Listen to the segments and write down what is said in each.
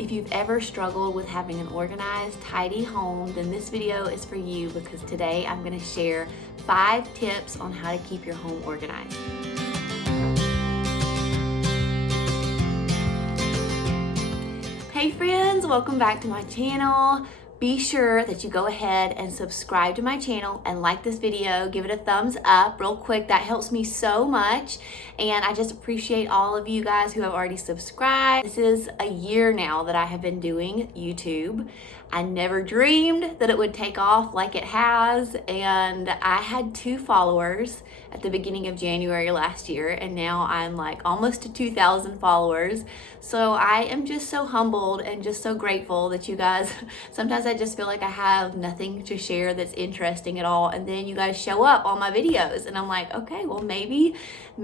If you've ever struggled with having an organized, tidy home, then this video is for you because today I'm going to share 5 tips on how to keep your home organized. Hey friends, welcome back to my channel. Be sure that you go ahead and subscribe to my channel and like this video. Give it a thumbs up real quick. That helps me so much. And I just appreciate all of you guys who have already subscribed. This is a year now that I have been doing YouTube. I never dreamed that it would take off like it has. And I had 2 followers at the beginning of January last year. And now I'm like almost to 2,000 followers. So I am just so humbled and just so grateful that you guys, sometimes I just feel like I have nothing to share that's interesting at all, and then you guys show up on my videos and I'm like, okay, well maybe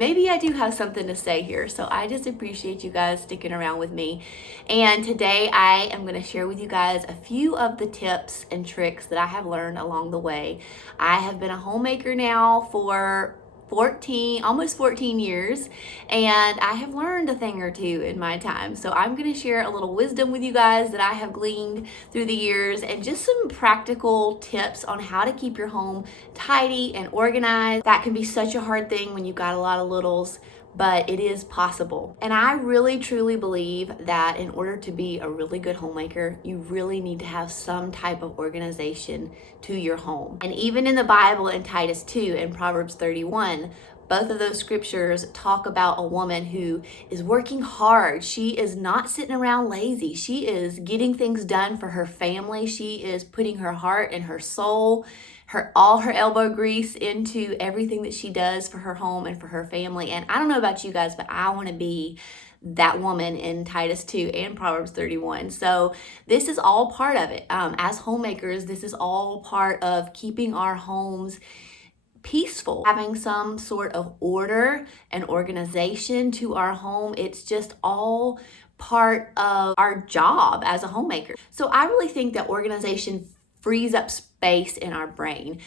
I do have something to say here. So I just appreciate you guys sticking around with me. And today I am going to share with you guys a few of the tips and tricks that I have learned along the way. I have been a homemaker now for almost 14 years, and I have learned a thing or two in my time. So I'm going to share a little wisdom with you guys that I have gleaned through the years and just some practical tips on how to keep your home tidy and organized. That can be such a hard thing when you've got a lot of littles, but it is possible. And I really truly believe that in order to be a really good homemaker, you really need to have some type of organization to your home. And even in the Bible, in Titus 2 and Proverbs 31, both of those scriptures talk about a woman who is working hard. She is not sitting around lazy. She is getting things done for her family. She is putting her heart and her soul, all her elbow grease into everything that she does for her home and for her family. And I don't know about you guys, but I want to be that woman in Titus 2 and Proverbs 31. So this is all part of it. As homemakers, this is all part of keeping our homes peaceful, having some sort of order and organization to our home. It's just all part of our job as a homemaker. So I really think that organization frees up space in our brain.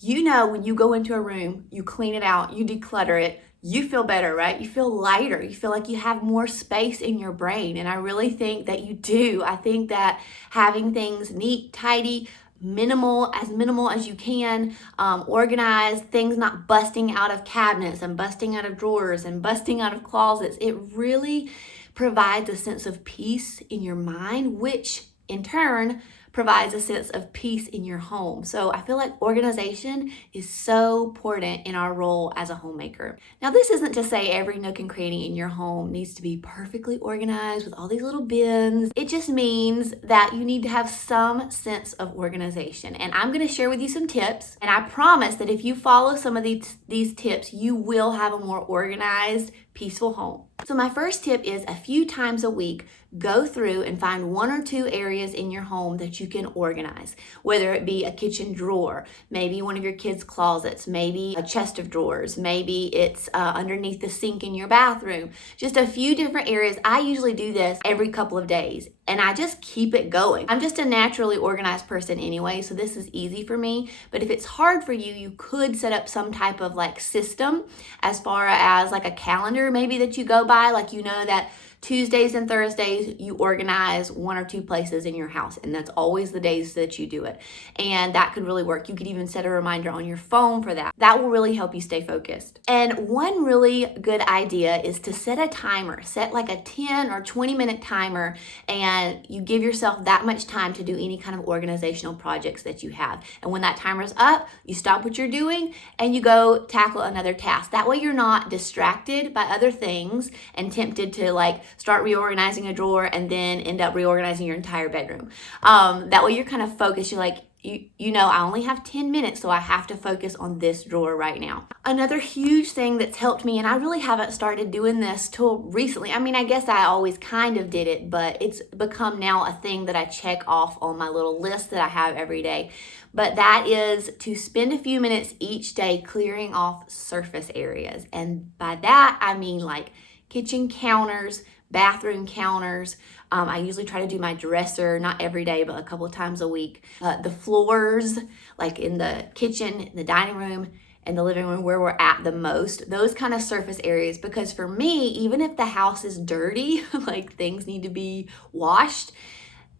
You know, when you go into a room, you clean it out, you declutter it, you feel better, right? You feel lighter. You feel like you have more space in your brain. And I really think that you do. I think that having things neat, tidy, minimal as you can, organized, things not busting out of cabinets and busting out of drawers and busting out of closets, it really provides a sense of peace in your mind, which in turn provides a sense of peace in your home. So I feel like organization is so important in our role as a homemaker. Now, this isn't to say every nook and cranny in your home needs to be perfectly organized with all these little bins. It just means that you need to have some sense of organization. And I'm going to share with you some tips. And I promise that if you follow some of these tips, you will have a more organized, peaceful home. So my first tip is a few times a week, go through and find 1 or 2 areas in your home that you can organize, whether it be a kitchen drawer, maybe one of your kids' closets, maybe a chest of drawers, maybe it's underneath the sink in your bathroom, just a few different areas. I usually do this every couple of days and I just keep it going. I'm just a naturally organized person anyway, so this is easy for me. But if it's hard for you, you could set up some type of like system as far as like a calendar maybe that you go by, like you know that Tuesdays and Thursdays, you organize 1 or 2 places in your house, and that's always the days that you do it. And that could really work. You could even set a reminder on your phone for that. That will really help you stay focused. And one really good idea is to set a timer. Set like a 10 or 20-minute timer, and you give yourself that much time to do any kind of organizational projects that you have. And when that timer's up, you stop what you're doing and you go tackle another task. That way you're not distracted by other things and tempted to like start reorganizing a drawer and then end up reorganizing your entire bedroom. That way you're kind of focused. You're like, you know, I only have 10 minutes, so I have to focus on this drawer right now. Another huge thing that's helped me, and I really haven't started doing this till recently. I mean, I guess I always kind of did it, but it's become now a thing that I check off on my little list that I have every day. But that is to spend a few minutes each day clearing off surface areas. And by that, I mean like kitchen counters, bathroom counters. I usually try to do my dresser, not every day, but a couple of times a week. The floors, like in the kitchen, the dining room, and the living room where we're at the most, those kind of surface areas. Because for me, even if the house is dirty, like things need to be washed,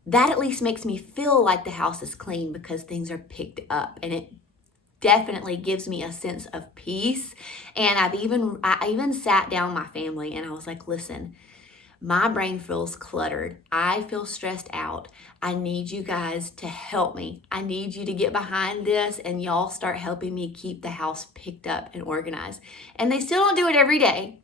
that at least makes me feel like the house is clean because things are picked up, and it definitely gives me a sense of peace. And I even sat down with my family and I was like, listen, my brain feels cluttered. I feel stressed out. I need you guys to help me. I need you to get behind this and y'all start helping me keep the house picked up and organized. And they still don't do it every day,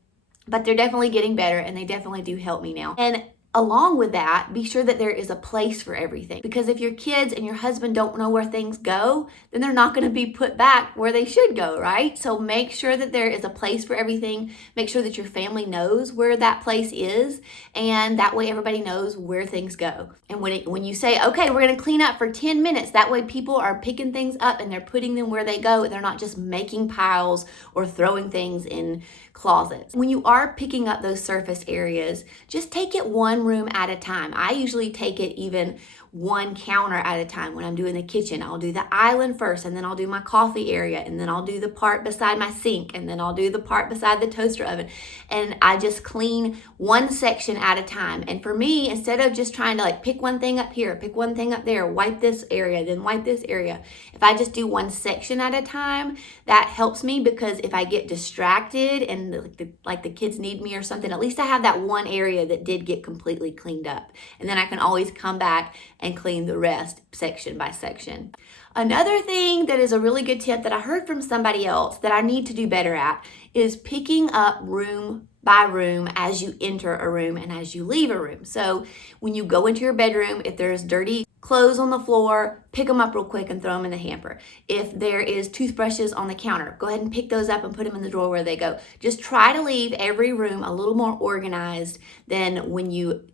but they're definitely getting better and they definitely do help me now. And along with that, be sure that there is a place for everything. Because if your kids and your husband don't know where things go, then they're not going to be put back where they should go, right? So make sure that there is a place for everything. Make sure that your family knows where that place is, and that way everybody knows where things go. And when you say, okay, we're going to clean up for 10 minutes, that way people are picking things up and they're putting them where they go. They're not just making piles or throwing things in closets. When you are picking up those surface areas, just take it one room at a time. I usually take it even one counter at a time. When I'm doing the kitchen, I'll do the island first, and then I'll do my coffee area, and then I'll do the part beside my sink, and then I'll do the part beside the toaster oven. And I just clean one section at a time. And for me, instead of just trying to like pick one thing up here, pick one thing up there, wipe this area, then wipe this area, if I just do one section at a time, that helps me, because if I get distracted and the kids need me or something, at least I have that one area that did get completely cleaned up. And then I can always come back and clean the rest section by section. Another thing that is a really good tip that I heard from somebody else that I need to do better at is picking up room by room as you enter a room and as you leave a room. So when you go into your bedroom, if there's dirty clothes on the floor, pick them up real quick and throw them in the hamper. If there is toothbrushes on the counter, go ahead and pick those up and put them in the drawer where they go. Just try to leave every room a little more organized than when you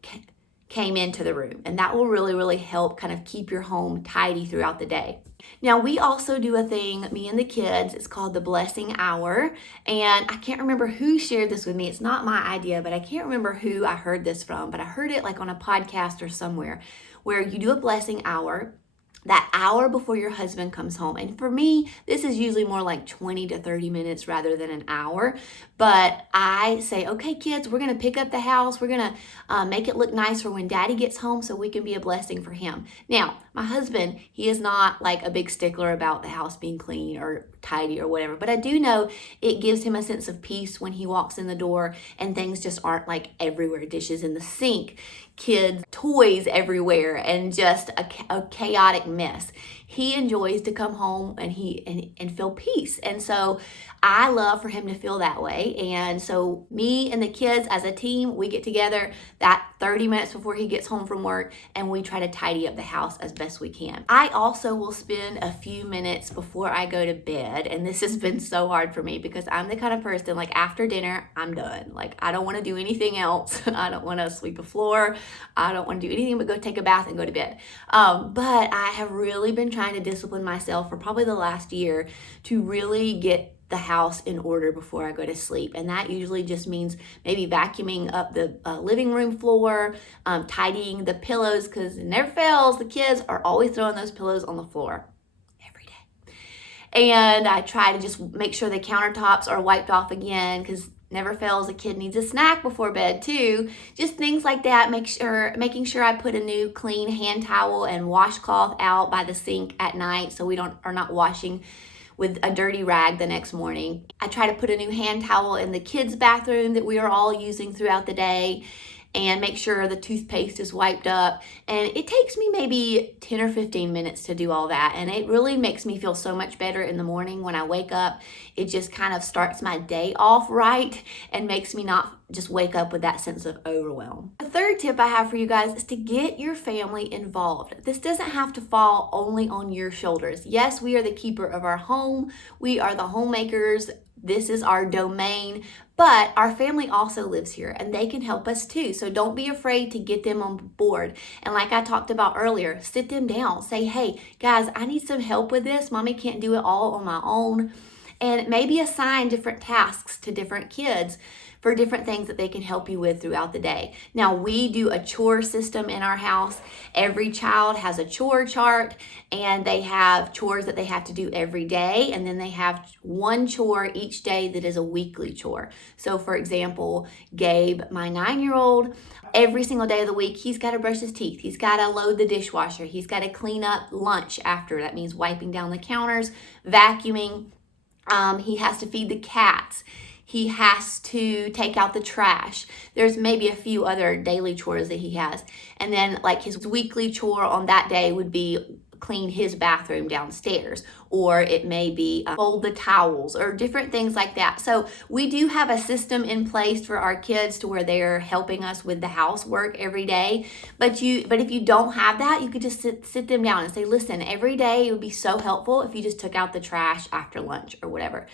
came into the room. And that will really, really help kind of keep your home tidy throughout the day. Now, we also do a thing, me and the kids, it's called the blessing hour. And I can't remember who shared this with me. It's not my idea, but I can't remember who I heard this from, but I heard it like on a podcast or somewhere, where you do a blessing hour that hour before your husband comes home. And for me, this is usually more like 20 to 30 minutes rather than an hour. But I say, okay, kids, we're going to pick up the house. We're going to make it look nice for when daddy gets home so we can be a blessing for him. Now, my husband, he is not like a big stickler about the house being clean or tidy or whatever. But I do know it gives him a sense of peace when he walks in the door and things just aren't like everywhere. Dishes in the sink, kids' toys everywhere, and just a chaotic mess. He enjoys to come home and feel peace. And so I love for him to feel that way. And so me and the kids as a team, we get together that 30 minutes before he gets home from work and we try to tidy up the house as best we can. I also will spend a few minutes before I go to bed. And this has been so hard for me because I'm the kind of person, like after dinner, I'm done. Like I don't want to do anything else. I don't want to sweep the floor. I don't want to do anything but go take a bath and go to bed. But I have really been trying to discipline myself for probably the last year to really get the house in order before I go to sleep. And that usually just means maybe vacuuming up the living room floor, tidying the pillows, because it never fails, the kids are always throwing those pillows on the floor every day. And I try to just make sure the countertops are wiped off again, because never fails, a kid needs a snack before bed too. Just things like that. Making sure I put a new clean hand towel and washcloth out by the sink at night so we are not washing with a dirty rag the next morning. I try to put a new hand towel in the kids' bathroom that we are all using throughout the day, and make sure the toothpaste is wiped up. And it takes me maybe 10 or 15 minutes to do all that. And it really makes me feel so much better in the morning when I wake up. It just kind of starts my day off right and makes me not just wake up with that sense of overwhelm. The third tip I have for you guys is to get your family involved. This doesn't have to fall only on your shoulders. Yes, we are the keeper of our home. We are the homemakers. This is our domain, but our family also lives here and they can help us too. So don't be afraid to get them on board. And like I talked about earlier, sit them down. Say, hey, guys, I need some help with this. Mommy can't do it all on my own. And maybe assign different tasks to different kids. for different things that they can help you with throughout the day. Now, we do a chore system in our house. Every child has a chore chart, and they have chores that they have to do every day, and then they have one chore each day that is a weekly chore. So for example, Gabe, my 9-year-old, every single day of the week, he's got to brush his teeth. He's got to load the dishwasher. He's got to clean up lunch after. That means wiping down the counters, vacuuming. He has to feed the cats. He has to take out the trash. There's maybe a few other daily chores that he has. And then like his weekly chore on that day would be clean his bathroom downstairs, or it may be fold the towels, or different things like that. So we do have a system in place for our kids to where they're helping us with the housework every day. But if you don't have that, you could just sit them down and say, listen, every day it would be so helpful if you just took out the trash after lunch or whatever.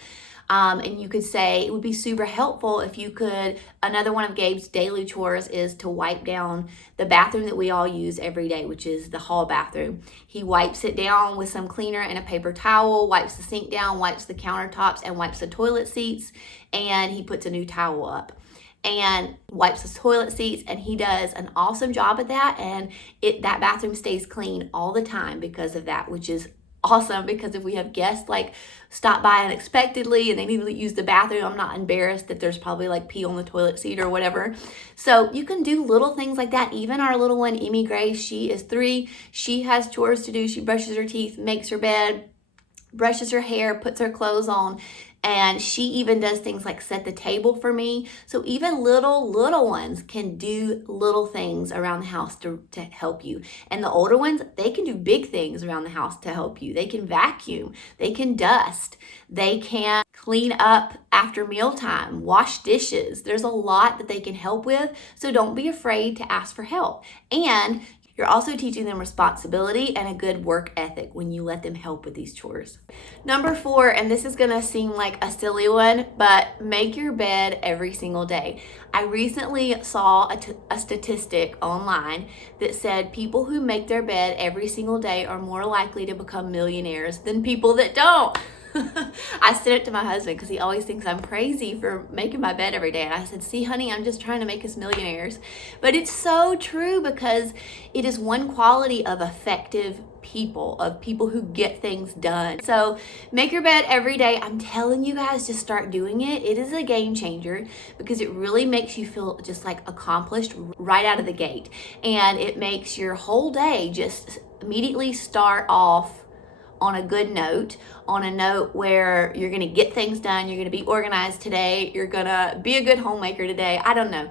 And you could say it would be super helpful if you could, another one of Gabe's daily chores is to wipe down the bathroom that we all use every day, which is the hall bathroom. He wipes it down with some cleaner and a paper towel, wipes the sink down, wipes the countertops, and wipes the toilet seats, and he puts a new towel up and wipes the toilet seats, and he does an awesome job at that, and that bathroom stays clean all the time because of that, which is awesome, because if we have guests like stop by unexpectedly and they need to use the bathroom, I'm not embarrassed that there's probably like pee on the toilet seat or whatever. So you can do little things like that. Even our little one, Emmy Grace, she is 3. She has chores to do. She brushes her teeth, makes her bed, brushes her hair, puts her clothes on, and she even does things like set the table for me. So even little ones can do little things around the house to help you. And the older ones, they can do big things around the house to help you. They can vacuum, they can dust, they can clean up after mealtime, wash dishes. There's a lot that they can help with. So don't be afraid to ask for help. And you're also teaching them responsibility and a good work ethic when you let them help with these chores. Number 4, and this is gonna seem like a silly one, but make your bed every single day. I recently saw a statistic online that said people who make their bed every single day are more likely to become millionaires than people that don't. I said it to my husband because he always thinks I'm crazy for making my bed every day. And I said, see, honey, I'm just trying to make us millionaires. But it's so true, because it is one quality of effective people, of people who get things done. So make your bed every day. I'm telling you guys, just start doing it. It is a game changer, because it really makes you feel just like accomplished right out of the gate. And it makes your whole day just immediately start off on a good note, on a note where you're going to get things done, you're going to be organized today, you're going to be a good homemaker today. I don't know.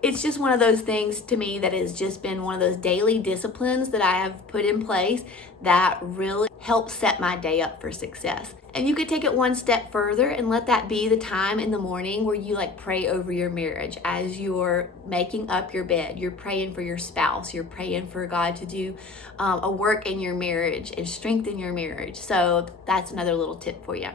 It's just one of those things to me that has just been one of those daily disciplines that I have put in place that really helps set my day up for success. And you could take it one step further and let that be the time in the morning where you like pray over your marriage as you're making up your bed. You're praying for your spouse. You're praying for God to do a work in your marriage and strengthen your marriage. So that's another little tip for you.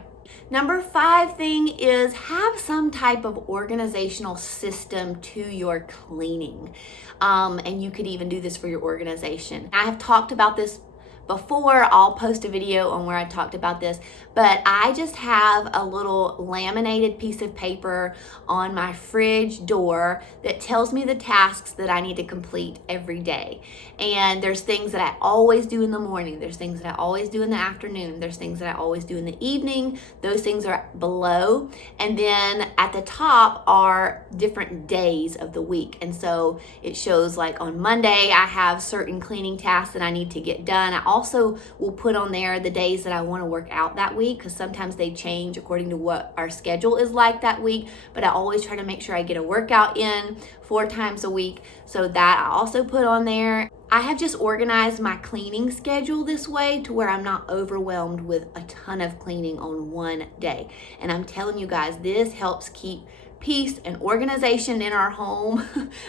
Number 5 thing is have some type of organizational system to your cleaning. And you could even do this for your organization. I have talked about this before. I'll post a video on where I talked about this, but I just have a little laminated piece of paper on my fridge door that tells me the tasks that I need to complete every day. And there's things that I always do in the morning. There's things that I always do in the afternoon. There's things that I always do in the evening. Those things are below. And then at the top are different days of the week. And so it shows like on Monday, I have certain cleaning tasks that I need to get done. I also will put on there the days that I want to work out that week, because sometimes they change according to what our schedule is like that week. But I always try to make sure I get a workout in 4 times a week. So that I also put on there. I have just organized my cleaning schedule this way to where I'm not overwhelmed with a ton of cleaning on one day. And I'm telling you guys, this helps keep peace and organization in our home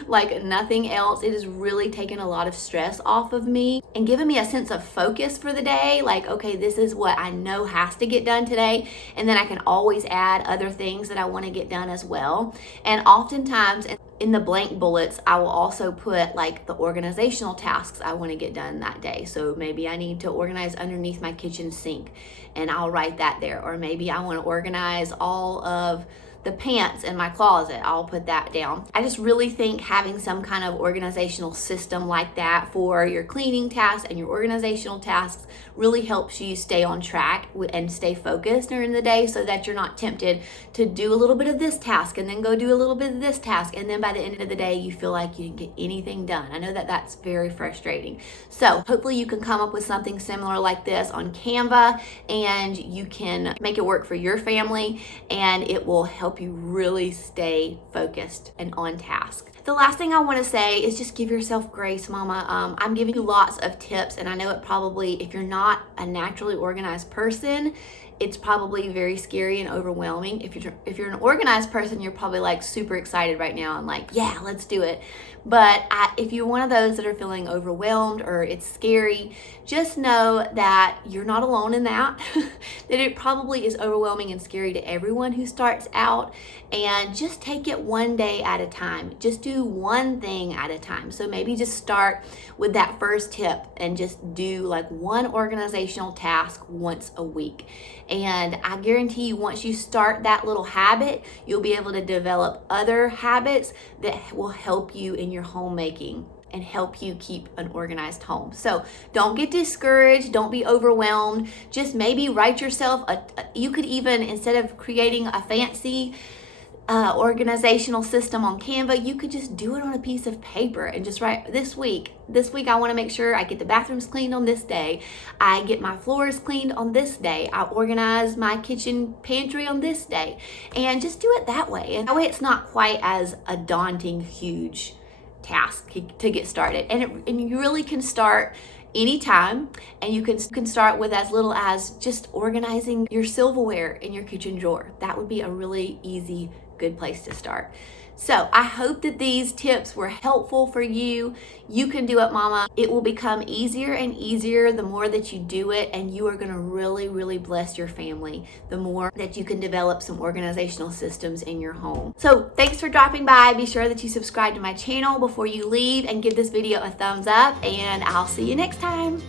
like nothing else. It has really taken a lot of stress off of me and given me a sense of focus for the day. Like, okay, this is what I know has to get done today. And then I can always add other things that I want to get done as well. And oftentimes in the blank bullets, I will also put like the organizational tasks I want to get done that day. So maybe I need to organize underneath my kitchen sink and I'll write that there. Or maybe I want to organize all of the pants in my closet. I'll put that down. I just really think having some kind of organizational system like that for your cleaning tasks and your organizational tasks really helps you stay on track and stay focused during the day, so that you're not tempted to do a little bit of this task and then go do a little bit of this task, and then by the end of the day you feel like you didn't get anything done. I know that that's very frustrating. So hopefully you can come up with something similar like this on Canva, and you can make it work for your family, and it will help you really stay focused and on task. The last thing I want to say is just give yourself grace, mama. I'm giving you lots of tips, and I know it probably, if you're not a naturally organized person, it's probably very scary and overwhelming. If you're an organized person, you're probably like super excited right now and like, yeah, let's do it. But if you're one of those that are feeling overwhelmed or it's scary, just know that you're not alone in that. That it probably is overwhelming and scary to everyone who starts out, and just take it one day at a time. Just do one thing at a time. So maybe just start with that first tip and just do like one organizational task once a week. And I guarantee you, once you start that little habit, you'll be able to develop other habits that will help you in your homemaking and help you keep an organized home. So don't get discouraged, don't be overwhelmed. Just maybe write yourself you could even, instead of creating a fancy organizational system on Canva, you could just do it on a piece of paper and just write, this week I want to make sure I get the bathrooms cleaned on this day, I get my floors cleaned on this day, I organize my kitchen pantry on this day, and just do it that way. And that way it's not quite as a daunting, huge task to get started. And you really can start anytime, and you can start with as little as just organizing your silverware in your kitchen drawer. That would be a really easy, good place to start. So I hope that these tips were helpful for you. You can do it, mama. It will become easier and easier the more that you do it, and you are going to really, really bless your family the more that you can develop some organizational systems in your home. So thanks for dropping by. Be sure that you subscribe to my channel before you leave and give this video a thumbs up, and I'll see you next time.